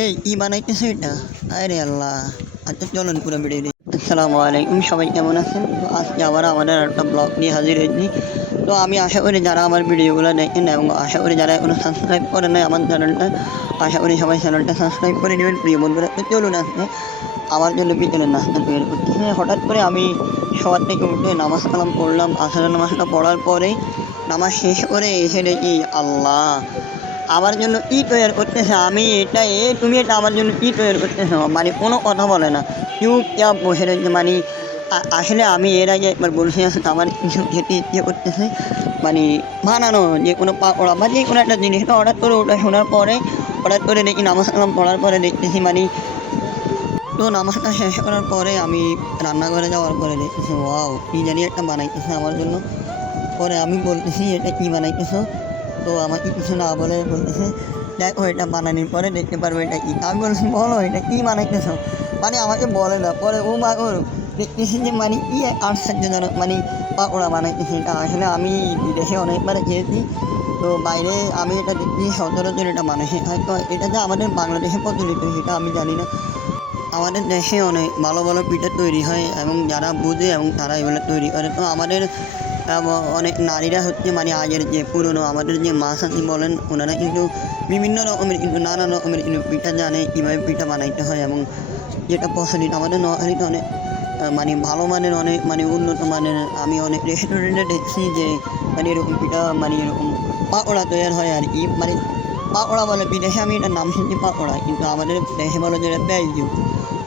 এই কি বানাইতেছে এটা? আরে আল্লাহ আচ্ছা চলুন পুরো ভিডিও আসসালামু আলাইকুম, সবাই কেমন আছেন? তো আজকে আবার আমাদের একটা ব্লগ নিয়ে হাজির হয়েছি। তো আমি আশা করি যারা আমার ভিডিওগুলো দেখেন এবং আশা করি যারা এখনও সাবস্ক্রাইব করে নাই আমার চ্যানেলটা আশা করি সবাই চ্যানেলটা সাবস্ক্রাইব করে নেবেন। প্রিয় বন্ধুরা, তো চলুন আজকে আমার জন্য বিকেলের নাস্তা তৈরি করতেছে হঠাৎ করে আমি সবার থেকে উঠে নামাজ কালাম পড়লাম আসলে নামাজটা পড়ার পরেই নামাজ শেষ করে এসে দেখি, আল্লাহ আমার জন্য কি তৈরি করতেছে আমি এটা এ তুমি এটা আমার জন্য কি তৈরি করতেছো মানে কোনো কথা বলে না। কেউ ক্যা বসে রয়েছে। মানে আসলে আমি এর আগে একবার বলছি, আমার কিছু খেতে ইচ্ছে করতেছে মানে বানানো, যে কোনো পাকোড়া বা যে কোনো একটা জিনিসটা অর্ডার করে ওটা শোনার পরে অর্ডার করে দেখি, নামাজ কালাম পড়ার পরে দেখতেছি। মানে তো নামাজটা শেষ করার পরে আমি রান্নাঘরে যাওয়ার পরে দেখতেছি, ওয়াও, কি জানি একটা বানাইতেছে আমার জন্য। পরে আমি বলতেছি, এটা কী বানাইতেছো? তো আমাকে কিছু না বলে বলতেছে, দেখো এটা বানানোর পরে দেখতে পারবে এটা কি। আমি বলছি বলো এটা কী বানাইতেছো? মানে আমাকে বলে না, পরে ও মা ওর দেখতেছি যে মানে কি আশ্চর্যজনক মানে পাকোড়া বানাইতেছি এটা। আসলে আমি বিদেশে অনেকবার খেয়েছি, তো বাইরে আমি এটা দেখছি সচরাচর এটা মানুষে হয়তো এটা যে আমাদের বাংলাদেশে প্রচলিত, সেটা আমি জানি না। আমাদের দেশে অনেক ভালো ভালো পিঠা তৈরি হয় এবং যারা বুঝে এবং তারা এগুলো তৈরি করে। তো আমাদের অনেক নারীরা হচ্ছে মানে আগের যে পুরনো আমাদের যে মা সাথী বলেন, ওনারা কিন্তু বিভিন্ন রকমের কিন্তু নানা রকমের কিন্তু পিঠা জানে, কীভাবে পিঠা বানাইতে হয় এবং যেটা প্রচলিত আমাদের নোয়াখালীতে অনেক মানে ভালো মানের অনেক মানে উন্নত মানের, আমি অনেক রেস্টুরেন্টে দেখছি যে মানে এরকম পিঠা মানে এরকম পাকোড়া তৈরি হয় আর কি মানে পাকোড়া বলে বিদেশে আমি এটার নাম শুনছি পাকোড়া কিন্তু আমাদের দেশে বলে যে এটা পেঁয়াজ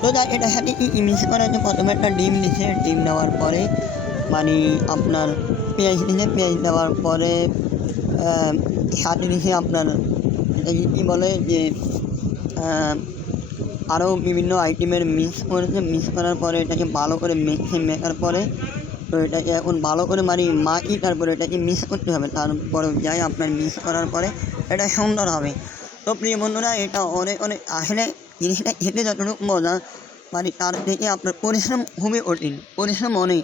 তো যাই এটার সাথে কি মিক্স করা হচ্ছে প্রথমে একটা ডিম দিছে ডিম দেওয়ার পরে মানে আপনার পেঁয়াজ দিছে পেঁয়াজ দেওয়ার পরে সাথে দিছে আপনার কি কী বলে যে আরও বিভিন্ন আইটেমের মিক্স করেছে। মিক্স করার পরে এটাকে ভালো করে মেখে মেখার পরে, তো এটাকে এখন ভালো করে মানে মাখি তারপরে এটাকে মিক্স করতে হবে। তারপরে যাই আপনার মিক্স করার পরে এটা সুন্দর হবে। তো প্রিয় বন্ধুরা, এটা অনেক অনেক আসলে জিনিসটা খেতে যতটুকু মজা মানে তার থেকে আপনার পরিশ্রম খুবই কঠিন। পরিশ্রম অনেক।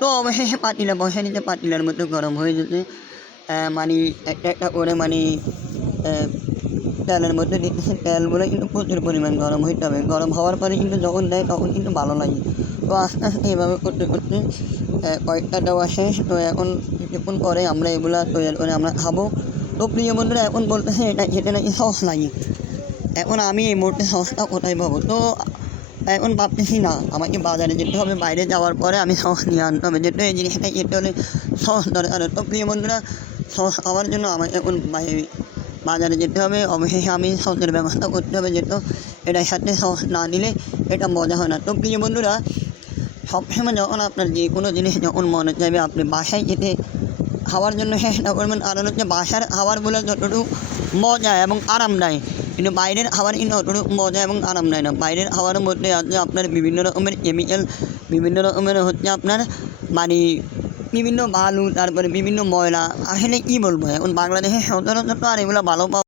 তো অবশেষে পাতিলা বসে নিতে পাতিলার মতো গরম হয়ে যেতে। মানে একটা একটা করে মানে তেলের মধ্যে দিতেছে তেলগুলো কিন্তু প্রচুর পরিমাণ গরম হইতে হবে। গরম হওয়ার পরে কিন্তু যখন দেয় তখন কিন্তু ভালো লাগে। তো আস্তে আস্তে এভাবে করতে করতে কয়েকটা দেওয়া শেষ। তো এখন কিছুক্ষণ পরে আমরা এগুলো তৈরি করে আমরা খাব। তো প্রিয় বন্ধুরা, এখন বলতেছে এটা খেতে নাকি সস লাগে। এখন আমি এই মুহূর্তে সসটা কোথায় পাবো? তো এখন ভাবতেছি, না, আমাকে বাজারে যেতে হবে। বাইরে যাওয়ার পরে আমি সস নিয়ে আনতে হবে। যেহেতু এই জিনিসটা খেতে হলে সস দরকার। তো প্রিয় বন্ধুরা সস খাওয়ার জন্য আমাকে এখন বাজারে যেতে হবে। অবশেষে আমি সসের ব্যবস্থা করতে হবে যেহেতু এটার সাথে সস না দিলে এটা মজা হয় না। তো প্রিয় বন্ধুরা, সবসময় যখন আপনার যে কোনো জিনিস যখন মনে চাইবে, আপনি বাসায় যেতে খাওয়ার জন্য চেষ্টা করবেন। কারণ হচ্ছে বাসার খাবারগুলো যতটুকু মজা এবং আরামদায়ক কিন্তু বাইরের খাবার কিন্তু অতটুকু মজা এবং আরাম দেয় না। বাইরের খাবারের মধ্যে আছে আপনার বিভিন্ন রকমের কেমিক্যাল বিভিন্ন রকমের হচ্ছে আপনার মানে বিভিন্ন বালু, তারপরে বিভিন্ন ময়লা, আসলে কী বলব? এখন বাংলাদেশে সচরাচর তো আর এগুলো ভালো পাওয়া